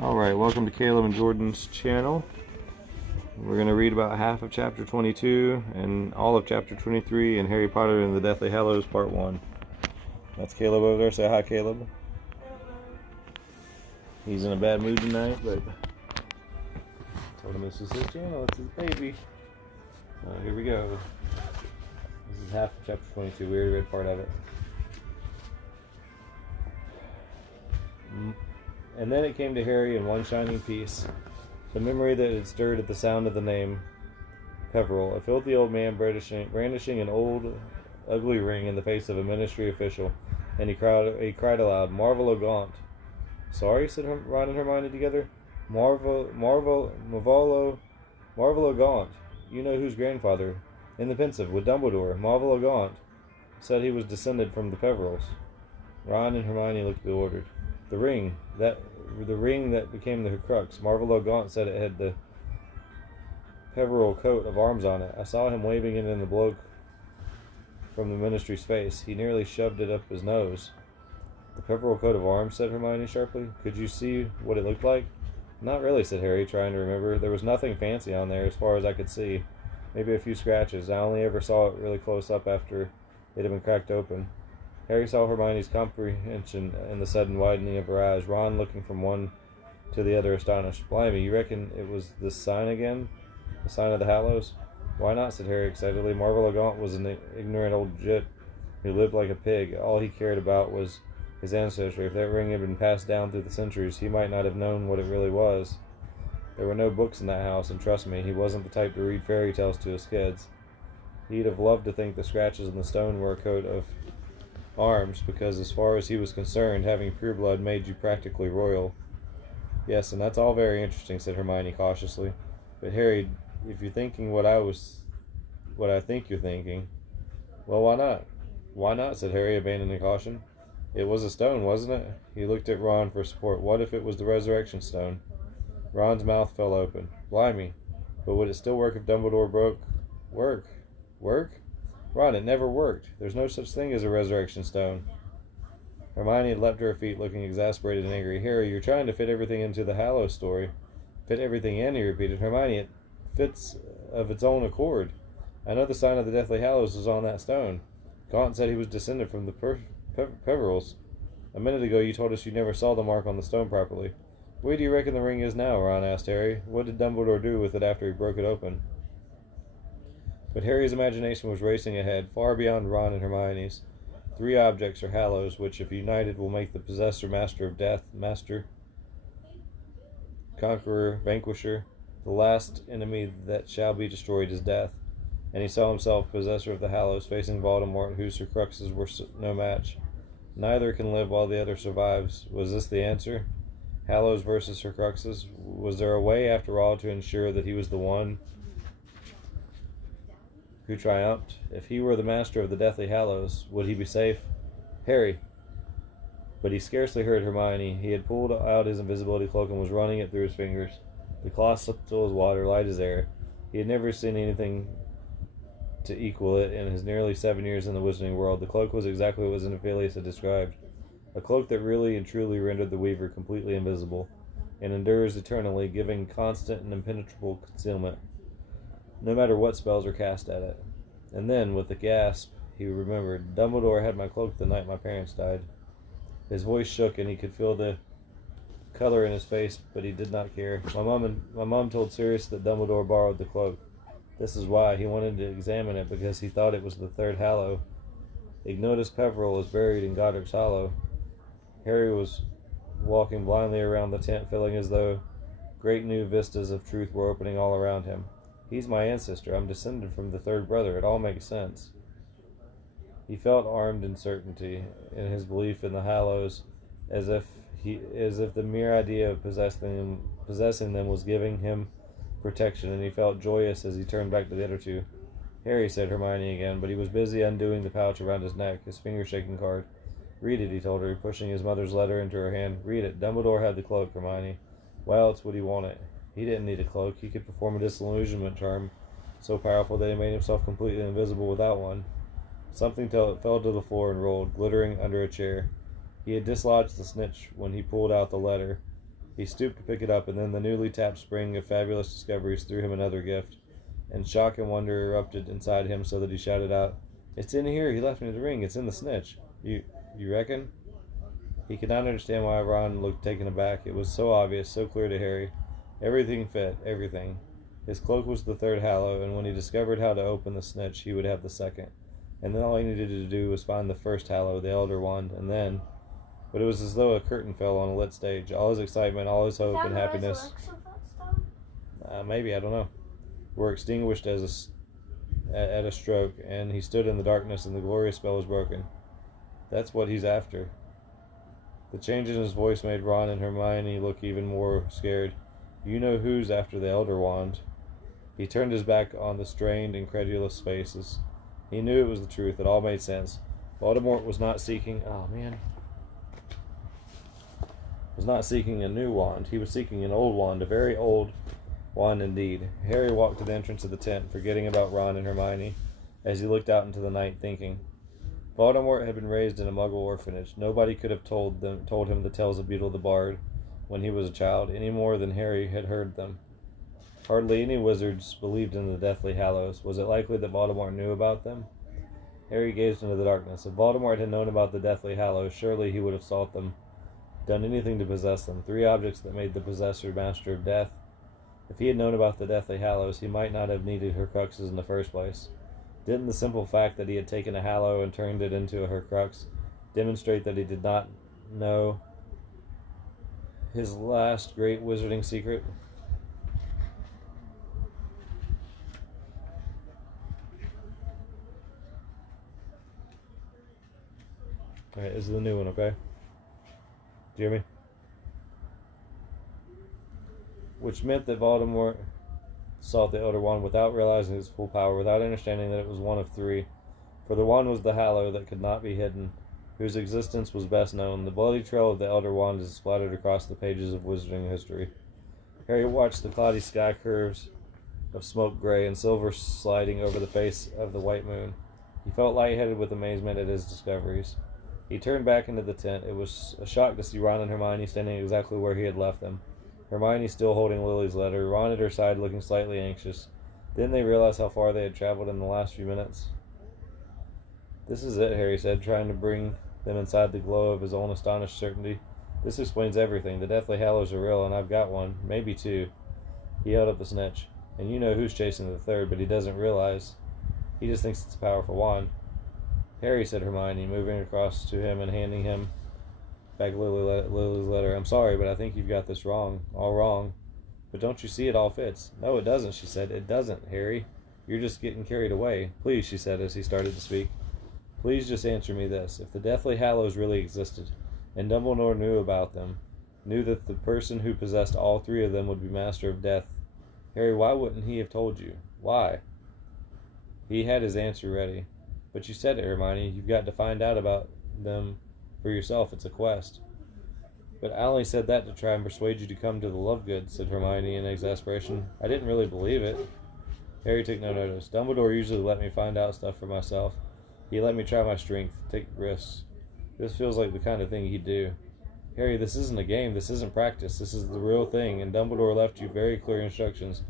Alright, welcome to Caleb and Jordan's channel. We're going to read about half of chapter 22 and all of chapter 23 in Harry Potter and the Deathly Hallows Part 1. That's Caleb over there. Say hi, Caleb. He's in a bad mood tonight, but told him this is his channel. It's his baby. Here we go. This is half of chapter 22. We already read part of it. And then it came to Harry in one shining piece, the memory that had stirred at the sound of the name Peveril, a filthy old man brandishing an old, ugly ring in the face of a ministry official, and he cried aloud, "Marvel O'Gaunt!" "Sorry," said Ron and Hermione together. Marvel O'Gaunt. You know whose grandfather, in the Pensive, with Dumbledore. Marvel O'Gaunt said he was descended from the Peverils. Ron and Hermione looked bewildered. The ring that became the Horcrux. Marvel O'Gaunt said it had the Peveril coat of arms on it. I saw him waving it in the bloke from the ministry's face. He nearly shoved it up his nose. The Peveril coat of arms, said Hermione sharply. Could you see what it looked like? Not really, said Harry, trying to remember. There was nothing fancy on there as far as I could see. Maybe a few scratches. I only ever saw it really close up after it had been cracked open. Harry saw Hermione's comprehension in the sudden widening of her eyes, Ron looking from one to the other astonished. Blimey, you reckon it was this sign again? The sign of the Hallows? Why not, said Harry excitedly. Marvel O'Gaunt was an ignorant old jit who lived like a pig. All he cared about was his ancestry. If that ring had been passed down through the centuries, he might not have known what it really was. There were no books in that house, and trust me, he wasn't the type to read fairy tales to his kids. He'd have loved to think the scratches in the stone were a coat of arms, because as far as he was concerned, having pure blood made you practically royal. Yes, and that's all very interesting, said Hermione cautiously. But Harry, if you're thinking what I think you're thinking, well, why not? Why not, said Harry, abandoning caution. It was a stone, wasn't it? He looked at Ron for support. What if it was the resurrection stone? Ron's mouth fell open. Blimey. But would it still work if Dumbledore Work? Ron, it never worked. There's no such thing as a resurrection stone. Hermione had leapt to her feet, looking exasperated and angry. Harry, you're trying to fit everything into the Hallows story. Fit everything in, he repeated. Hermione, it fits of its own accord. I know the sign of the Deathly Hallows was on that stone. Gaunt said he was descended from the Peverils. A minute ago you told us you never saw the mark on the stone properly. Where do you reckon the ring is now? Ron asked Harry. What did Dumbledore do with it after he broke it open? But Harry's imagination was racing ahead, far beyond Ron and Hermione's. 3 objects are Hallows, which, if united, will make the possessor master of death, master, conqueror, vanquisher. The last enemy that shall be destroyed is death. And he saw himself possessor of the Hallows, facing Voldemort, whose Horcruxes were no match. Neither can live while the other survives. Was this the answer? Hallows versus Horcruxes? Was there a way, after all, to ensure that he was the one who triumphed? If he were the master of the Deathly Hallows, would he be safe? Harry. But he scarcely heard Hermione. He had pulled out his invisibility cloak and was running it through his fingers. The cloth slipped to his water, light as air. He had never seen anything to equal it in his nearly 7 years in the wizarding world. The cloak was exactly what Xenophilius had described. A cloak that really and truly rendered the weaver completely invisible, and endures eternally, giving constant and impenetrable concealment, no matter what spells are cast at it. And then, with a gasp, he remembered, Dumbledore had my cloak the night my parents died. His voice shook, and he could feel the color in his face, but he did not care. My mom told Sirius that Dumbledore borrowed the cloak. This is why. He wanted to examine it because he thought it was the third Hallow. Ignotus Peveril is buried in Godric's Hollow. Harry was walking blindly around the tent, feeling as though great new vistas of truth were opening all around him. He's my ancestor. I'm descended from the third brother. It all makes sense. He felt armed in certainty in his belief in the Hallows, as if the mere idea of possessing them was giving him protection, and he felt joyous as he turned back to the other two. Harry, said Hermione again, but he was busy undoing the pouch around his neck, his finger shaking hard. Read it, he told her, pushing his mother's letter into her hand. Read it. Dumbledore had the cloak, Hermione. Why else would he want it? He didn't need a cloak. He could perform a disillusionment charm so powerful that he made himself completely invisible without one. Something fell to the floor and rolled, glittering under a chair. He had dislodged the snitch when he pulled out the letter. He stooped to pick it up, and then the newly tapped spring of fabulous discoveries threw him another gift, and shock and wonder erupted inside him so that he shouted out, "It's in here! He left me the ring! It's in the snitch! You reckon?" He could not understand why Ron looked taken aback. It was so obvious, so clear to Harry. Everything fit, everything. His cloak was the third Hallow, and when he discovered how to open the snitch, he would have the second. And then all he needed to do was find the first Hallow, the Elder Wand, and then... But it was as though a curtain fell on a lit stage. All his excitement, all his hope and happiness... maybe, I don't know. Were extinguished at a stroke, and he stood in the darkness, and the glorious spell was broken. That's what he's after. The change in his voice made Ron and Hermione look even more scared. You know who's after the Elder Wand. He turned his back on the strained, incredulous faces. He knew it was the truth. It all made sense. Voldemort was not seeking... was not seeking a new wand. He was seeking an old wand, a very old wand indeed. Harry walked to the entrance of the tent, forgetting about Ron and Hermione, as he looked out into the night, thinking. Voldemort had been raised in a Muggle orphanage. Nobody could have told him the tales of Beetle the Bard when he was a child, any more than Harry had heard them. Hardly any wizards believed in the Deathly Hallows. Was it likely that Voldemort knew about them? Harry gazed into the darkness. If Voldemort had known about the Deathly Hallows, surely he would have sought them, done anything to possess them. 3 objects that made the possessor master of death. If he had known about the Deathly Hallows, he might not have needed Horcruxes in the first place. Didn't the simple fact that he had taken a Hallow and turned it into a Horcrux demonstrate that he did not know his last great wizarding secret? Alright, this is the new one, okay? Do you hear me? Which meant that Voldemort sought the Elder Wand without realizing his full power, without understanding that it was one of 3. For the wand was the Hallow that could not be hidden, whose existence was best known. The bloody trail of the Elder Wand is splattered across the pages of wizarding history. Harry watched the cloudy sky curves of smoke gray and silver sliding over the face of the white moon. He felt lightheaded with amazement at his discoveries. He turned back into the tent. It was a shock to see Ron and Hermione standing exactly where he had left them. Hermione still holding Lily's letter, Ron at her side looking slightly anxious. Didn't they realize how far they had traveled in the last few minutes? This is it, Harry said, trying to bring them inside the glow of his own astonished certainty. This explains everything. The Deathly Hallows are real, and I've got one. Maybe 2. He held up the snitch. And you know who's chasing the third, but he doesn't realize. He just thinks it's a powerful wand. Harry, said Hermione, moving across to him and handing him back Lily's letter. I'm sorry, but I think you've got this wrong. All wrong. But don't you see it all fits? No, it doesn't, she said. It doesn't, Harry. You're just getting carried away. Please, she said as he started to speak. Please just answer me this. If the Deathly Hallows really existed, and Dumbledore knew about them, knew that the person who possessed all 3 of them would be Master of Death, Harry, why wouldn't he have told you? Why? He had his answer ready. But you said it, Hermione. You've got to find out about them for yourself. It's a quest. But I only said that to try and persuade you to come to the Lovegood, said Hermione in exasperation. I didn't really believe it. Harry took no notice. Dumbledore usually let me find out stuff for myself. He let me try my strength, take risks. This feels like the kind of thing he'd do. Harry, this isn't a game. This isn't practice. This is the real thing, and Dumbledore left you very clear instructions.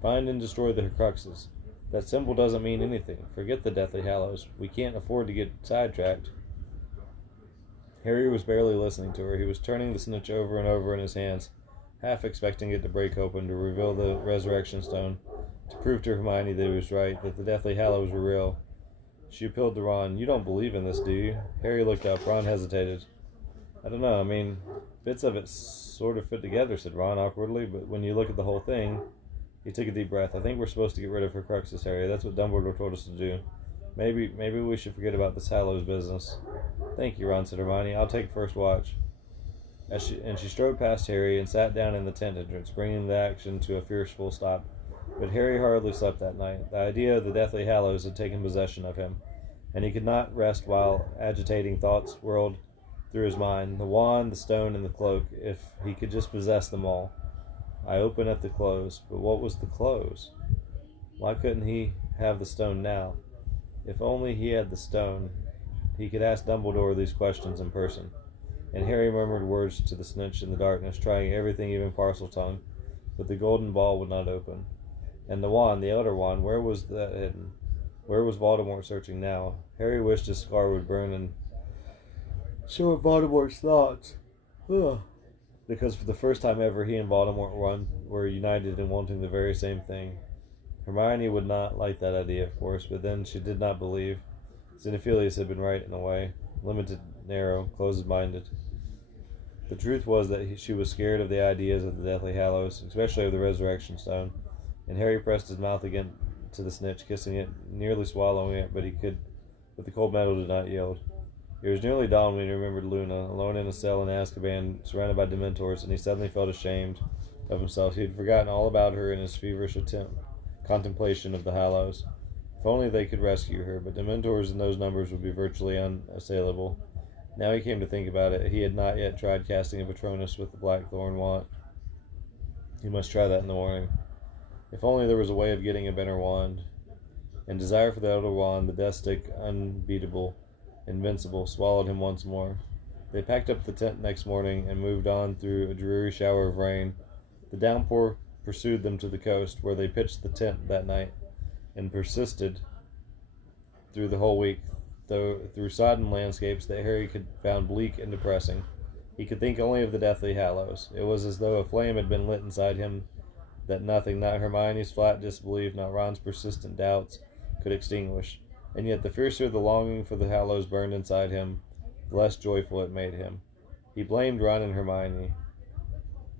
Find and destroy the Horcruxes. That symbol doesn't mean anything. Forget the Deathly Hallows. We can't afford to get sidetracked. Harry was barely listening to her. He was turning the snitch over and over in his hands, half expecting it to break open to reveal the resurrection stone, to prove to Hermione that he was right, that the Deathly Hallows were real. She appealed to Ron. You don't believe in this, do you? Harry looked up. Ron hesitated. I don't know. I mean, bits of it sort of fit together, said Ron awkwardly, but when you look at the whole thing... He took a deep breath. I think we're supposed to get rid of Horcruxes, Harry. That's what Dumbledore told us to do. Maybe we should forget about this Hallows business. Thank you, Ron, said Hermione. I'll take first watch. She strode past Harry and sat down in the tent entrance, bringing the action to a fierce full stop. But Harry hardly slept that night. The idea of the Deathly Hallows had taken possession of him, and he could not rest while agitating thoughts whirled through his mind. The wand, the stone, and the cloak, if he could just possess them all. I opened at the close, but what was the close? Why couldn't he have the stone now? If only he had the stone, he could ask Dumbledore these questions in person. and Harry murmured words to the snitch in the darkness, trying everything, even Parseltongue, but the golden ball would not open. And the wand, the Elder Wand, where was that hidden? Where was Voldemort searching now? Harry wished his scar would burn and show Voldemort's thoughts. Ugh. Because for the first time ever, he and Voldemort were united in wanting the very same thing. Hermione would not like that idea, of course, but then she did not believe. Xenophilius had been right in a way. Limited, narrow, closed-minded. The truth was that she was scared of the ideas of the Deathly Hallows, especially of the Resurrection Stone, and Harry pressed his mouth again to the snitch, kissing it, nearly swallowing it, but the cold metal did not yield. It was nearly dawn when he remembered Luna, alone in a cell in Azkaban, surrounded by Dementors, and he suddenly felt ashamed of himself. He had forgotten all about her in his feverish contemplation of the Hallows. If only they could rescue her, but Dementors in those numbers would be virtually unassailable. Now he came to think about it, he had not yet tried casting a Patronus with the Blackthorn wand. He must try that in the morning. If only there was a way of getting a better wand. And desire for the Elder Wand, the death stick, unbeatable, invincible, swallowed him once more. They packed up the tent next morning and moved on through a dreary shower of rain. The downpour pursued them to the coast, where they pitched the tent that night, and persisted through the whole week, though through sodden landscapes that Harry found bleak and depressing. He could think only of the Deathly Hallows. It was as though a flame had been lit inside him that nothing, not Hermione's flat disbelief, not Ron's persistent doubts, could extinguish. And yet the fiercer the longing for the Hallows burned inside him, the less joyful it made him. He blamed Ron and Hermione.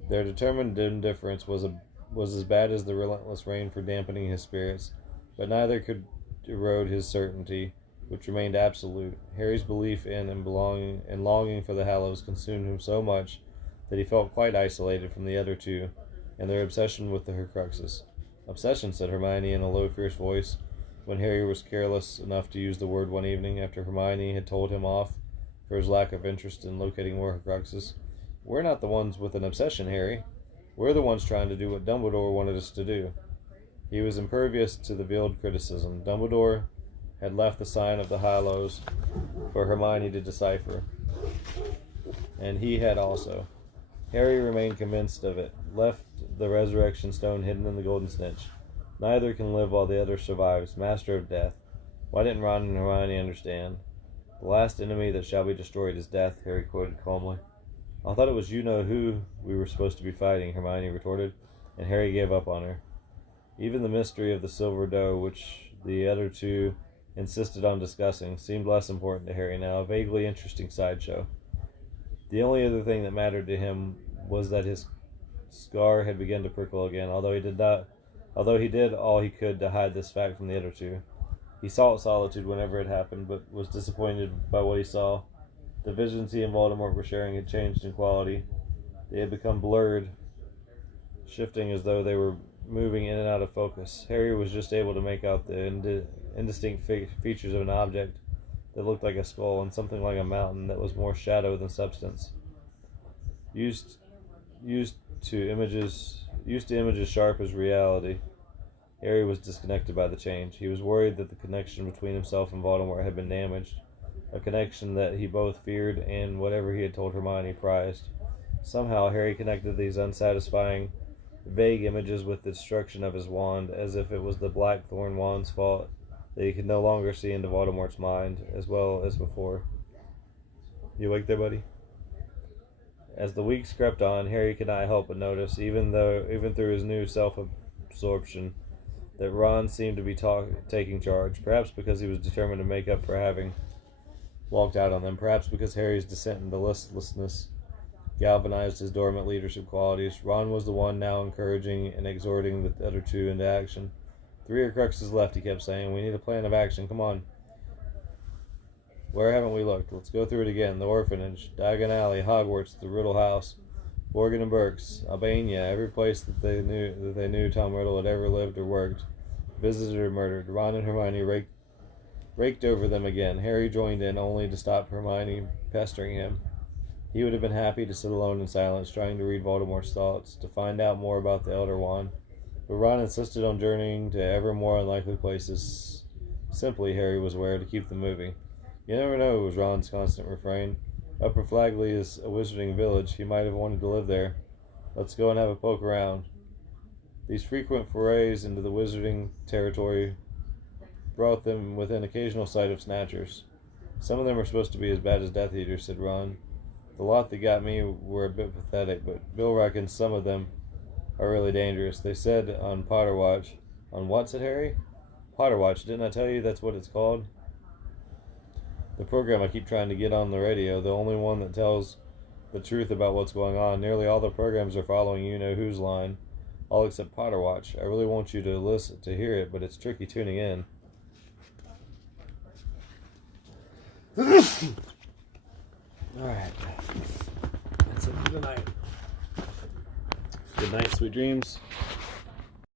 Their determined indifference was as bad as the relentless rain for dampening his spirits, but neither could erode his certainty, which remained absolute. Harry's belief in and belonging and longing for the Hallows consumed him so much that he felt quite isolated from the other two and their obsession with the Horcruxes. Obsession, said Hermione in a low, fierce voice, when Harry was careless enough to use the word one evening after Hermione had told him off for his lack of interest in locating more Horcruxes. We're not the ones with an obsession, Harry. We're the ones trying to do what Dumbledore wanted us to do. He was impervious to the veiled criticism. Dumbledore had left the sign of the Hallows for Hermione to decipher, and he had also. Harry remained convinced of it, left the resurrection stone hidden in the golden snitch. Neither can live while the other survives, master of death. Why didn't Ron and Hermione understand? The last enemy that shall be destroyed is death, Harry quoted calmly. I thought it was you know who we were supposed to be fighting, Hermione retorted, and Harry gave up on her. Even the mystery of the silver doe, which the other two insisted on discussing, seemed less important to Harry now, a vaguely interesting sideshow. The only other thing that mattered to him was that his scar had begun to prickle again, although he did all he could to hide this fact from the other two. He sought solitude whenever it happened, but was disappointed by what he saw. The visions he and Voldemort were sharing had changed in quality. They had become blurred, shifting as though they were moving in and out of focus. Harry was just able to make out the indistinct features of an object that looked like a skull and something like a mountain that was more shadow than substance. Used to images sharp as reality, Harry was disconnected by the change. He was worried that the connection between himself and Voldemort had been damaged, a connection that he both feared and, whatever he had told Hermione, prized. Somehow Harry connected these unsatisfying, vague images with the destruction of his wand, as if it was the Blackthorn wand's fault that he could no longer see into Voldemort's mind, as well as before. You awake there, buddy? As the weeks crept on, Harry could not help but notice, even through his new self-absorption, that Ron seemed to be taking charge, perhaps because he was determined to make up for having walked out on them, perhaps because Harry's descent into listlessness galvanized his dormant leadership qualities. Ron was the one now encouraging and exhorting the other two into action. 3 Horcruxes left, he kept saying. We need a plan of action. Come on. Where haven't we looked? Let's go through it again. The orphanage, Diagon Alley, Hogwarts, the Riddle House, Borgin and Burke's, Albania, every place that they knew Tom Riddle had ever lived or worked, visited or murdered. Ron and Hermione raked over them again. Harry joined in, only to stop Hermione pestering him. He would have been happy to sit alone in silence, trying to read Voldemort's thoughts, to find out more about the Elder Wand. But Ron insisted on journeying to ever more unlikely places. Simply, Harry was aware, to keep them moving. You never know, was Ron's constant refrain. Upper Flagley is a wizarding village. He might have wanted to live there. Let's go and have a poke around. These frequent forays into the wizarding territory brought them within occasional sight of snatchers. Some of them are supposed to be as bad as Death Eaters, said Ron. The lot that got me were a bit pathetic, but Bill reckons some of them are really dangerous. They said on Potter Watch. On what, said Harry? Potter Watch, didn't I tell you that's what it's called? The program I keep trying to get on the radio, the only one that tells the truth about what's going on. Nearly all the programs are following you-know-who's line, all except Potter Watch. I really want you to listen to hear it, but it's tricky tuning in. Alright. That's it for tonight. Good night, sweet dreams.